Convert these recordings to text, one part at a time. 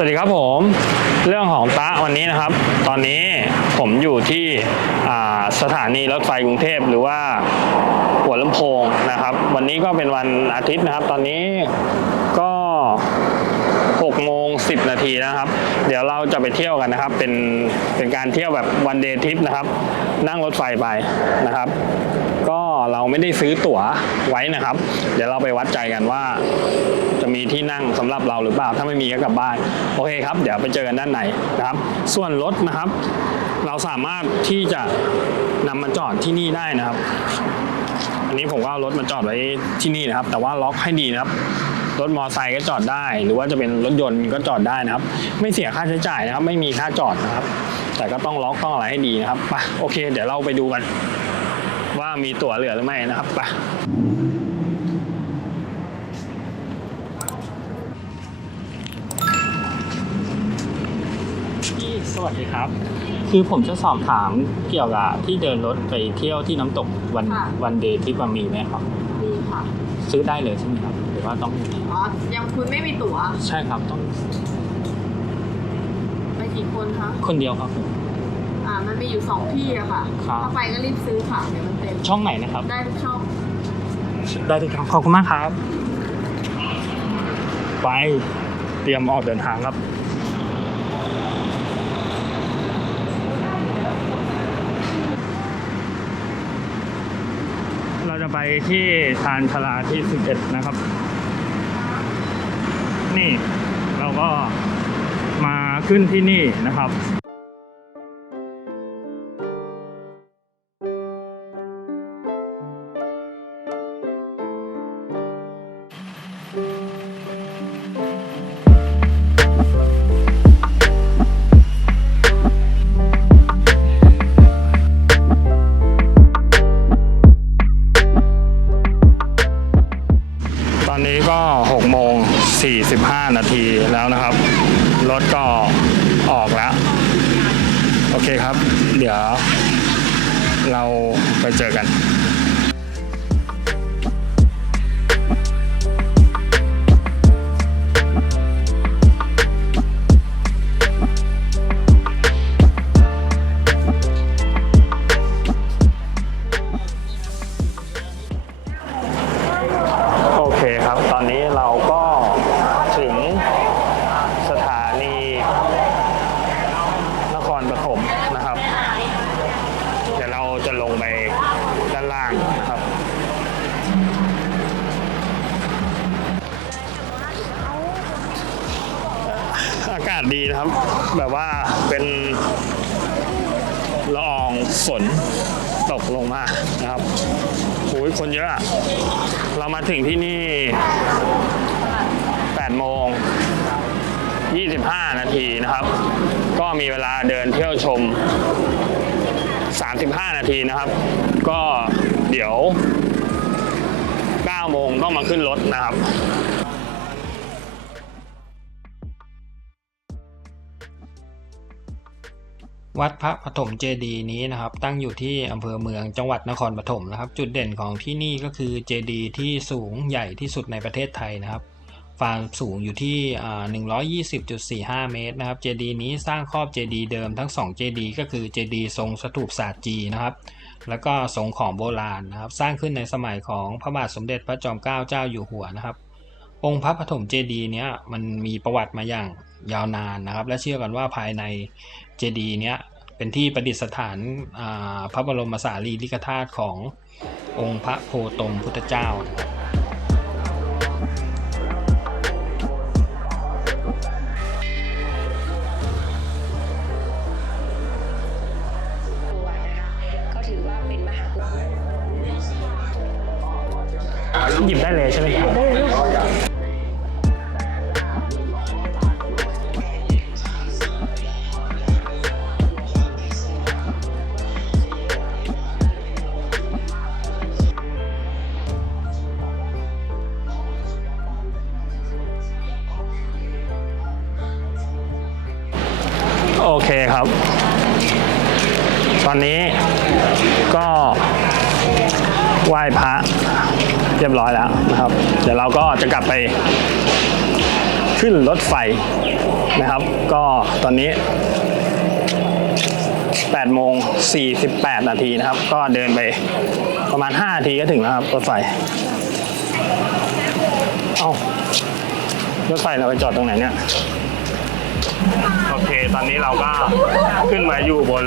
สวัสดีครับผมเรื่องของตะวันนี้นะครับ ตอนนี้ผมอยู่ที่สถานีรถไฟกรุงเทพหรือว่าหัวลำโพงนะครับ วันนี้ก็เป็นวันอาทิตย์นะครับ ตอนนี้ก็6โมง10 นาทีนะครับ เดี๋ยวเราจะไปเที่ยวกันนะครับ เป็นเป็นการเที่ยวแบบวันเดย์ทริปนะครับ นั่งรถไฟไปนะครับ ก็เราไม่ได้ซื้อตั๋วไว้นะครับ เดี๋ยวเราไปวัดใจกันว่า ที่นั่งสำหรับเราหรือเปล่า ถ้าไม่มีก็กลับบ้าน โอเคครับ เดี๋ยวไปเจอกันด้านในนะครับ ส่วนรถนะครับ เราสามารถที่จะนำมาจอดที่นี่ได้นะครับ อันนี้ผมก็เอารถมาจอดไว้ที่นี่นะครับ แต่ว่าล็อกให้ดีนะครับรถมอเตอร์ไซค์ก็จอดได้ หรือว่าจะเป็นรถยนต์ก็จอดได้นะครับ ไม่เสียค่าใช้จ่ายนะครับ ไม่มีค่าจอดนะครับ แต่ก็ต้องล็อกต้องอะไรให้ดีนะครับไปโอเค เดี๋ยวเราไปดูกัน ว่ามีตั๋วเหลือหรือไม่นะครับไป พี่ สวัสดีครับ คือผมจะสอบถามเกี่ยวกับที่เดินรถไปเที่ยวที่น้ำตกวันค่ะ วันเดย์ที่บามีไหมครับมีค่ะซื้อได้เลยใช่ไหมครับ หรือว่าต้องอ๋อยังคุณไม่มีตั๋วใช่ครับต้องไปกี่คนคะคนเดียวครับผม อ่ามันมีอยู่สองที่อะค่ะ ครับ ถ้าไปก็รีบซื้อค่ะเดี๋ยวมันเต็มช่องไหนนะครับ ได้ทุกช่อง ได้ทุกช่องขอบคุณมากครับ ไปเตรียมออกเดินทางครับ เราจะ ไปที่ชานชลาที่ 11 นะครับ นี่เราก็มาขึ้นที่นี่นะครับ แล้วนะครับ รถก็ออกแล้ว โอเคครับ เดี๋ยวเราไปเจอกัน แบบว่าเป็นละอองฝนตกลงมานะครับโอ้ยคนเยอะอะ เรามาถึงที่นี่ 8 โมง 25 นาทีนะครับ ก็มีเวลาเดินเที่ยวชม 35 นาทีนะครับ ก็เดี๋ยว 9 โมงต้องมาขึ้นรถนะครับ วัดพระปฐมเจดีย์นี้นะครับ ตั้งอยู่ที่อำเภอเมืองจังหวัดนครปฐมนะครับ จุดเด่นของที่นี่ก็คือเจดีย์ที่สูงใหญ่ที่สุดในประเทศไทยนะครับความสูงอยู่ที่อ่า120.45 เมตรนะครับ เจดีย์นี้สร้างครอบเจดีย์เดิมทั้ง 2 เจดีย์ก็คือเจดีย์ทรงสถูปศาสตร์จีนะครับ แล้วก็ทรงของโบราณนะครับ สร้างขึ้นในสมัยของพระบาทสมเด็จพระจอมเกล้าเจ้าอยู่หัวนะครับ องค์พระปฐมเจดีย์เนี้ยมันมีประวัติมาอย่างยาวนานนะครับ และเชื่อกันว่าภายใน เจดีย์เนี้ยเป็นที่ประดิษฐานาพระบรมสารีริกธาตุขององค์พระโพตมพุทธเจ้านะครับตัวนะคะเขาถือว่าเป็นมหากุศลหยิบได้เลยใช่ไหมครับ ก็ไหว้พระเรียบร้อยแล้วนะครับ เดี๋ยวเราก็จะกลับไปขึ้นรถไฟนะครับ ก็ตอนนี้8โมง48 นาทีนะครับ ก็เดินไปประมาณ 5 นาทีก็ถึงแล้วครับ รถไฟ เอ้ารถไฟเราไปจอดตรงไหนเนี่ย โอเค ตอนนี้เราก็ขึ้นมาอยู่บน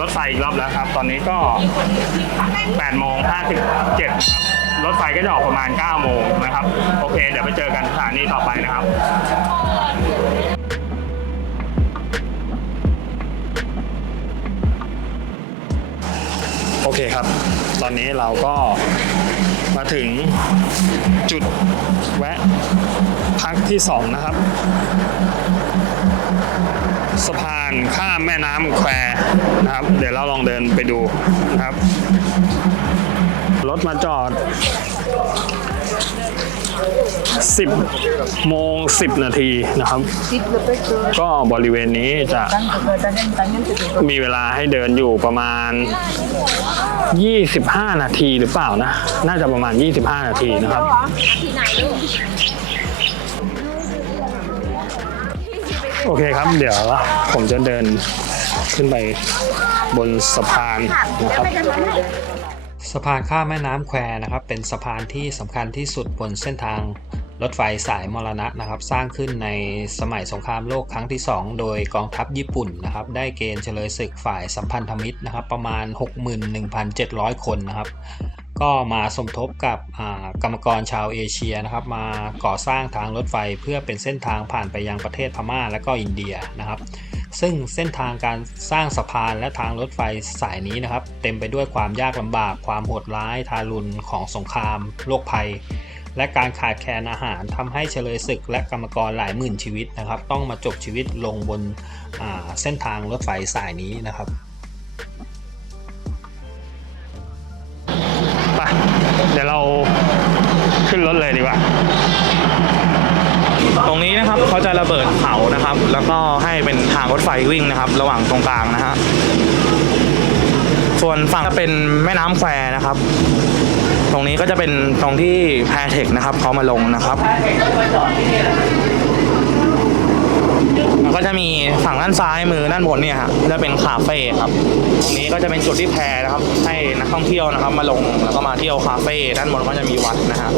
รถไฟอีกรอบแล้วครับ ตอนนี้ก็8โมง57นะครับรถไฟก็จะออกประมาณ9โมงนะครับ โอเค เดี๋ยวไปเจอกันสถานีต่อไปนะครับโอเคครับ ตอนนี้เราก็มาถึงจุดแวะพักที่สองนะครับ สะพานข้ามแม่น้ำแควนะครับ เดี๋ยวเราลองเดินไปดูนะครับ รถมาจอด 10 โมง 10 นาทีนะครับ ก็บริเวณนี้จะมีเวลาให้เดินอยู่ประมาณ 25 นาทีหรือเปล่านะ น่าจะประมาณ 25 นาทีนะครับ โอเคครับ เดี๋ยวผมจะเดินขึ้นไปบนสะพานนะครับ สะพานข้ามแม่น้ำแควนะครับ เป็นสะพานที่สำคัญที่สุดบนเส้นทางรถไฟสายมรณะนะครับ สร้างขึ้นในสมัยสงครามโลกครั้งที่ 2 โดยกองทัพญี่ปุ่นนะครับ ได้เกณฑ์เฉลยศึกฝ่ายสัมพันธมิตรนะครับ ประมาณ 61,700 คนนะครับ ก็มาสมทบกับกรรมกรชาวเอเชียนะครับ มาก่อสร้างทางรถไฟเพื่อเป็นเส้นทางผ่านไปยังประเทศพม่าและก็อินเดียนะครับ ซึ่งเส้นทางการสร้างสะพานและทางรถไฟสายนี้นะครับ เต็มไปด้วยความยากลำบาก ความโหดร้าย ทารุณของสงคราม โรคภัย และการขาดแคลนอาหารทำให้เฉลยศึกและกรรมกรหลายหมื่นชีวิตนะครับ ต้องมาจบชีวิตลงบนเส้นทางรถไฟสายนี้นะครับ ไปเดี๋ยวเราขึ้นรถเลยดีกว่า ตรงนี้นะครับเขาจะระเบิดเขานะครับ แล้วก็ให้เป็นทางรถไฟวิ่งนะครับ ระหว่างตรงกลางนะฮะส่วนฝั่งจะเป็นแม่น้ำแควนะครับ ตรงนี้ก็จะเป็นตรงที่แพรเทคนะครับเขามาลงนะครับ แล้วก็จะมีฝั่งด้านซ้ายมือด้านบนเนี่ยฮะจะเป็นคาเฟ่ครับตรงนี้ก็จะเป็นจุดที่แพรนะครับ ให้นักท่องเที่ยวนะครับ มาลงแล้วก็มาเที่ยวคาเฟ่ด้านบนก็จะมีวัดนะฮะ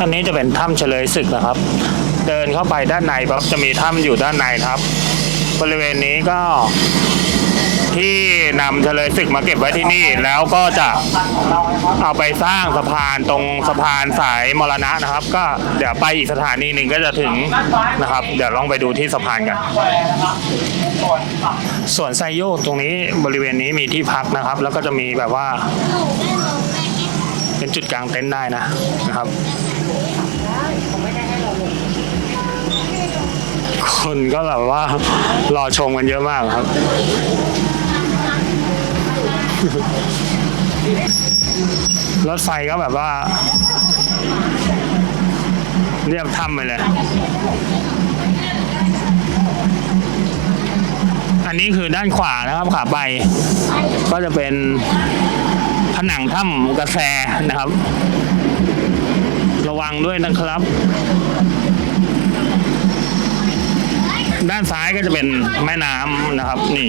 อันนี้จะเป็นถ้ำเฉลยศึกนะครับ เดินเข้าไปด้านในปั๊บจะมีถ้ำอยู่ด้านในครับ บริเวณนี้ก็ที่นำเฉลยศึกมาเก็บไว้ที่นี่แล้วก็จะเอาไปสร้างสะพานตรงสะพานสายมรณะนะครับ ก็เดี๋ยวไปอีกสถานีหนึ่งก็จะถึงนะครับ เดี๋ยวลองไปดูที่สะพานกัน ส่วนไซโยกตรงนี้บริเวณนี้มีที่พักนะครับ แล้วก็จะมีแบบว่า เป็นจุดกลางเต็นท์ได้นะนะครับ คนก็แบบว่ารอชมกันเยอะมากครับ รถไฟก็แบบว่า เรียบถ้ำไปเลย อันนี้คือด้านขวานะครับขาไป ก็จะเป็นผนังถ้ำกาแฟนะครับ ระวังด้วยนะครับ ด้านซ้ายก็จะเป็นแม่น้ำนะครับ นี่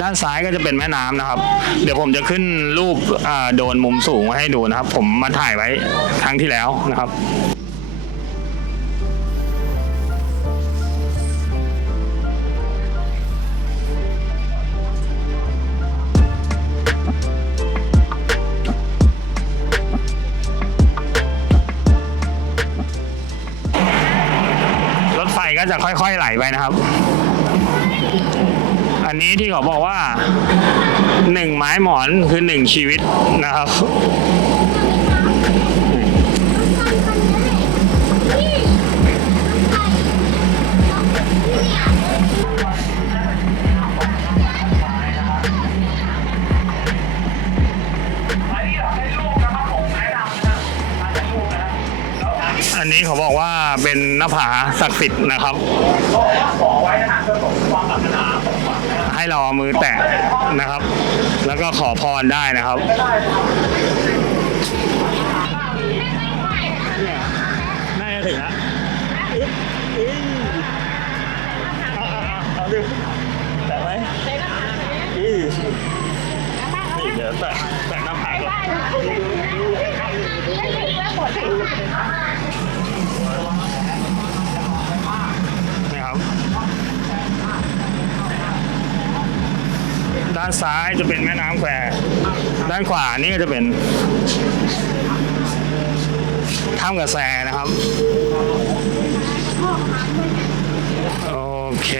ด้านซ้ายก็จะเป็นแม่น้ำนะครับ เดี๋ยวผมจะขึ้นรูปโดนมุมสูงให้ดูนะครับ ผมมาถ่ายไว้ครั้งที่แล้วนะครับ ก็จะค่อยๆไหลไปนะครับ อันนี้ที่เขาบอกว่าหนึ่งไม้หมอนคือหนึ่งชีวิตนะครับ หน้าผาศักดิ์สิทธิ์นะครับ ให้เราเอามือแตะนะครับ แล้วก็ขอพรได้นะครับน่าจะถึงแล้วเอาเอาเอาเอาดิแตะไหมอือนี่เดี๋ยวแตะแตะหน้าผากก่อนนี่ ด้านซ้ายจะเป็นแม่น้ำแควด้านขวานี่จะเป็นถ้ำกระแสนะครับ โอเค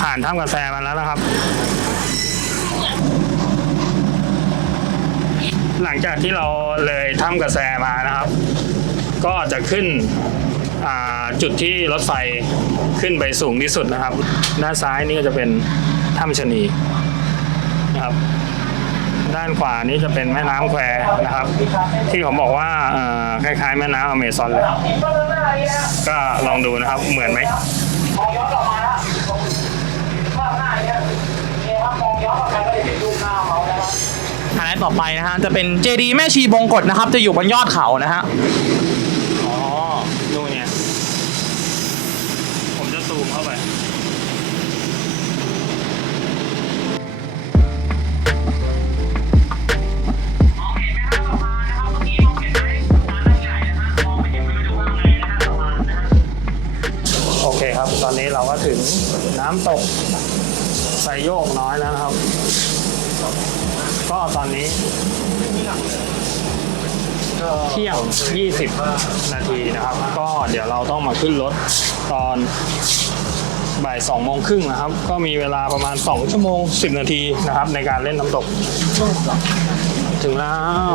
ผ่านถ้ำกระแสมาแล้วนะครับ หลังจากที่เราเลยถ้ำกระแสมานะครับ ก็จะขึ้นจุดที่รถไฟขึ้นไปสูงที่สุดนะครับ ด้านซ้ายนี่ก็จะเป็นถ้ำชะนี นะครับ ด้านขวานี้จะเป็นแม่น้ำแควนะครับ ที่ผมบอกว่าคล้ายๆ แม่น้ำอเมซอนเลย ก็ลองดูนะครับเหมือนไหมไฮไลท์ต่อไปนะฮะจะเป็นเจดีแม่ชีบงกฎนะครับ จะอยู่บนยอดเขานะฮะ ครับ ตอนนี้เราก็ถึงน้ำตกไซโยกน้อยแล้วนะครับ ก็ตอนนี้เที่ยง 20 นาทีนะครับ ก็เดี๋ยวเราต้องมาขึ้นรถตอนบ่าย2โมงครึ่งนะครับ ก็มีเวลาประมาณ 2 ชั่วโมง 10 นาทีนะครับ ในการเล่นน้ำตก ถึงแล้ว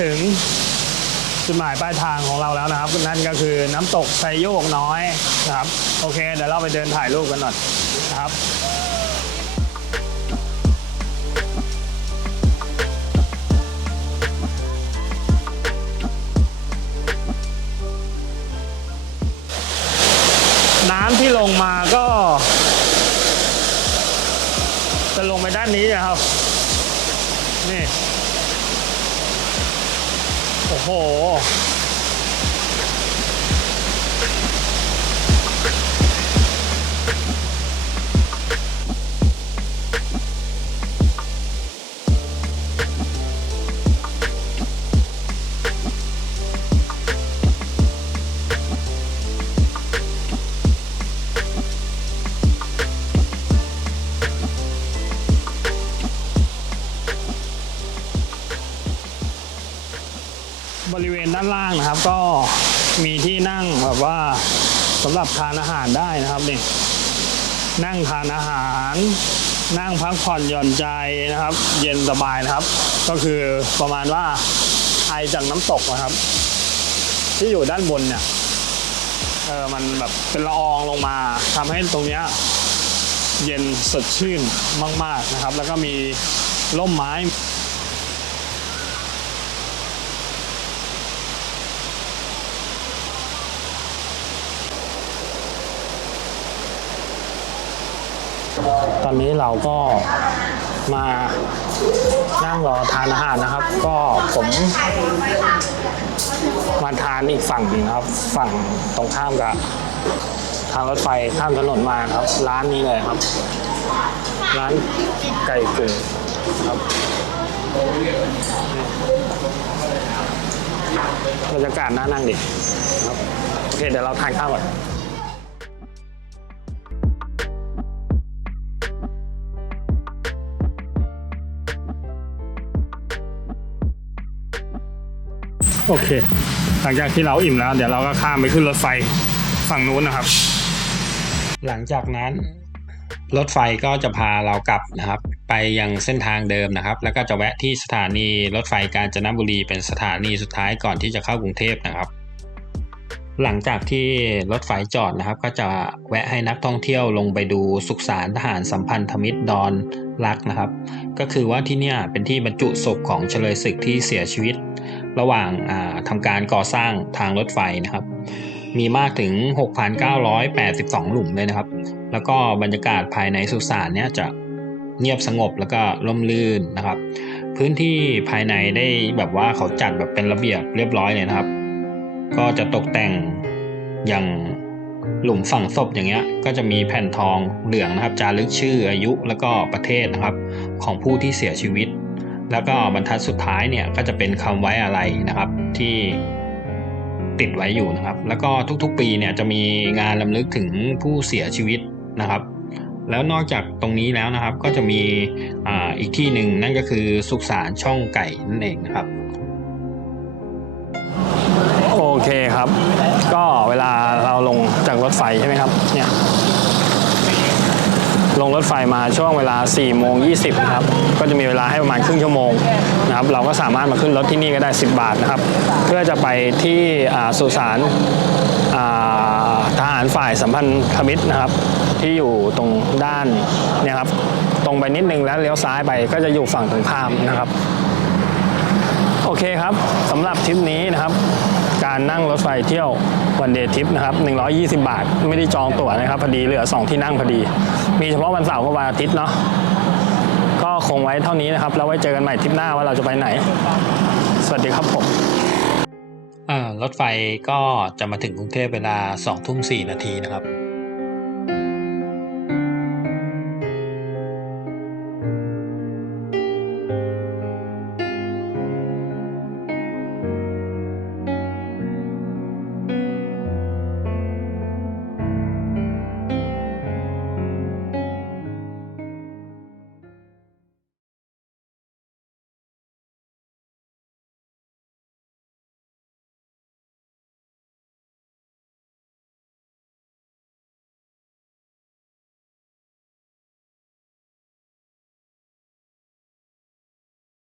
ถึงจุดหมายปลายทางของเราแล้วนะครับ นั่นก็คือน้ำตกไซโยกน้อยนะครับ โอเค เดี๋ยวเราไปเดินถ่ายรูปกันหน่อยนะครับน้ำที่ลงมาก็ จะลงไปด้านนี้นะครับ โอ้โห สำหรับทานอาหารได้นะครับนี่นั่งทานอาหาร นั่งพักผ่อนหย่อนใจนะครับ เย็นสบายนะครับ ก็คือประมาณว่าไอจากน้ำตกนะครับ ที่อยู่ด้านบนเนี่ยเออมันแบบเป็นละอองลงมาทำให้ตรงเนี้ยเย็นสดชื่นมาก ๆนะครับ แล้วก็มีร่มไม้ ต อนนี้เราก็มานั่งรอทานอาหารนะครับ ก็ผมมาทานอีกฝั่งนึงครับ ฝั่งตรงข้ามกับทางรถไฟข้ามถนนมาครับ ร้านนี้เลยครับ ร้านไก่กึ่งครับบรรยากาศน่านั่งดิครับโอเคเดี๋ยวเราทานข้าวก่อน โอเค หลังจากที่เราอิ่มแล้ว เดี๋ยวเราก็ข้ามไปขึ้นรถไฟฝั่งนู้นนะครับ หลังจากนั้น รถไฟก็จะพาเรากลับนะครับ ไปยังเส้นทางเดิมนะครับ แล้วก็จะแวะที่สถานีรถไฟกาญจนบุรี เป็นสถานีสุดท้ายก่อนที่จะเข้ากรุงเทพนะครับหลังจากที่รถไฟจอดนะครับ ก็จะแวะให้นักท่องเที่ยวลงไปดูสุสานทหารสัมพันธมิตรดอนรักนะครับ ก็คือว่าที่เนี่ยเป็นที่บรรจุศพของเฉลยศึกที่เสียชีวิต ระหว่างทำการก่อสร้างทางรถไฟนะครับ มีมากถึง 6,982 หลุมเลยนะครับ แล้วก็บรรยากาศภายในสุสานเนี่ยจะเงียบสงบแล้วก็ร่มรื่นนะครับ พื้นที่ภายในได้แบบว่าเขาจัดแบบเป็นระเบียบเรียบร้อยเลยนะครับ ก็จะตกแต่งอย่างหลุมฝังศพอย่างเงี้ยก็จะมีแผ่นทองเหลืองนะครับจารึกชื่ออายุแล้วก็ประเทศนะครับ ของผู้ที่เสียชีวิต แล้วก็บรรทัดสุดท้ายเนี่ยก็จะเป็นคำไว้อะไรนะครับที่ติดไว้อยู่นะครับ แล้วก็ทุกๆปีเนี่ยจะมีงานลำลึกถึงผู้เสียชีวิตนะครับ แล้วนอกจากตรงนี้แล้วนะครับก็จะมีออีกที่หนึ่งนั่นก็คือสุสานช่องไก่นั่นเองนะครับ โอเคครับ ก็เวลาเราลงจากรถไฟใช่ไหมครับเนี่ย ลงรถไฟมาช่วงเวลา4โมง20นะครับ ก็จะมีเวลาให้ประมาณครึ่งชั่วโมงนะครับ เราก็สามารถมาขึ้นรถที่นี่ก็ได้ 10 บาทนะครับ เพื่อจะไปที่สุสานทหารฝ่ายสัมพันธมิตรนะครับ ที่อยู่ตรงด้านเนี่ยครับ ตรงไปนิดนึงแล้วเลี้ยวซ้ายไปก็จะอยู่ฝั่งตรงข้ามนะครับโอเคครับสำหรับทริปนี้นะครับ การนั่งรถไฟเที่ยว วันเดย์ทริปนะครับ 120 บาท ไม่ได้จองตั๋วนะครับพอดีเหลือ 2 ที่นั่งพอดี มีเฉพาะวันเสาร์กับวันอาทิตย์เนาะก็คงไว้เท่านี้นะครับ แล้วไว้เจอกันใหม่ทริปหน้าว่าเราจะไปไหน สวัสดีครับผมรถไฟก็จะมาถึงกรุงเทพเวลา2ทุ่ม4นาทีนะครับ